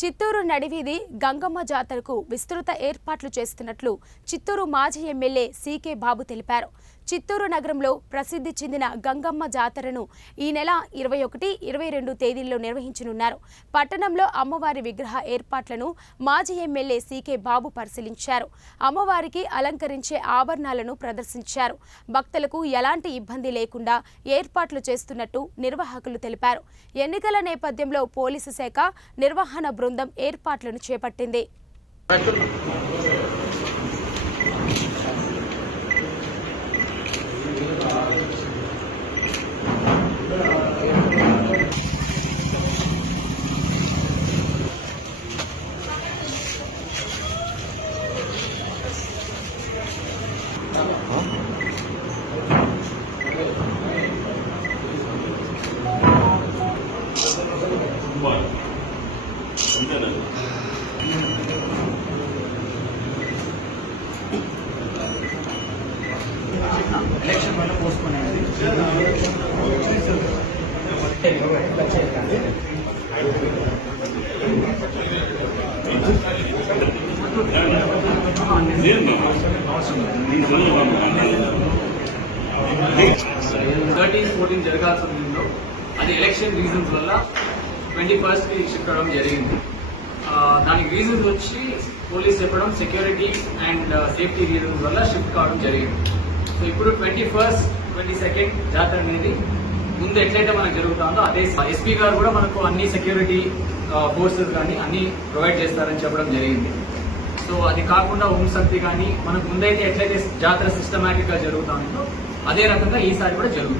చిత్తూరు నడివీధి గంగమ్మ జాతరకు విస్తృత ఏర్పాట్లు చేస్తున్నట్లు చిత్తూరు మాజీ ఎమ్మెల్యే సీకే బాబు తెలిపారు. చిత్తూరు నగరంలో ప్రసిద్ధి చెందిన గంగమ్మ జాతరను ఈ నెల 21, 22 తేదీల్లో నిర్వహించనున్నారు. పట్టణంలో అమ్మవారి విగ్రహ ఏర్పాట్లను మాజీ ఎమ్మెల్యే సీకే బాబు పరిశీలించారు. అమ్మవారికి అలంకరించే ఆభరణాలను ప్రదర్శించారు. భక్తులకు ఎలాంటి ఇబ్బంది లేకుండా ఏర్పాట్లు చేస్తున్నట్టు నిర్వాహకులు తెలిపారు. ఎన్నికల నేపథ్యంలో పోలీసు శాఖ నిర్వహణ బృందం ఏర్పాట్లను చేపట్టింది. ఎలక్షన్ వల్ల పోస్ట్పోన్ అయింది. 13-14 జరగాల్సిన సమయంలో అది ఎలక్షన్ రీజన్స్ వల్ల 21st షిఫ్ట్ అవడం జరిగింది. దానికి రీజన్స్ వచ్చి పోలీస్ చెప్పడం సెక్యూరిటీ అండ్ సేఫ్టీ రీజన్స్ వల్ల షిఫ్ట్ కావడం జరిగింది. సో ఇప్పుడు 21st, 22nd జాతర అనేది ముందు ఎట్లయితే మనకు జరుగుతుందో అదే ఎస్పీ గారు కూడా మనకు అన్ని సెక్యూరిటీ ఫోర్సెస్ కానీ అన్ని ప్రొవైడ్ చేస్తారని చెప్పడం జరిగింది. సో అది కాకుండా హోంశక్తి కానీ మనకు ముందైతే ఎట్లయితే జాతర సిస్టమేటిక్ గా జరుగుతుందో అదే రకంగా ఈసారి కూడా జరుగుతుంది.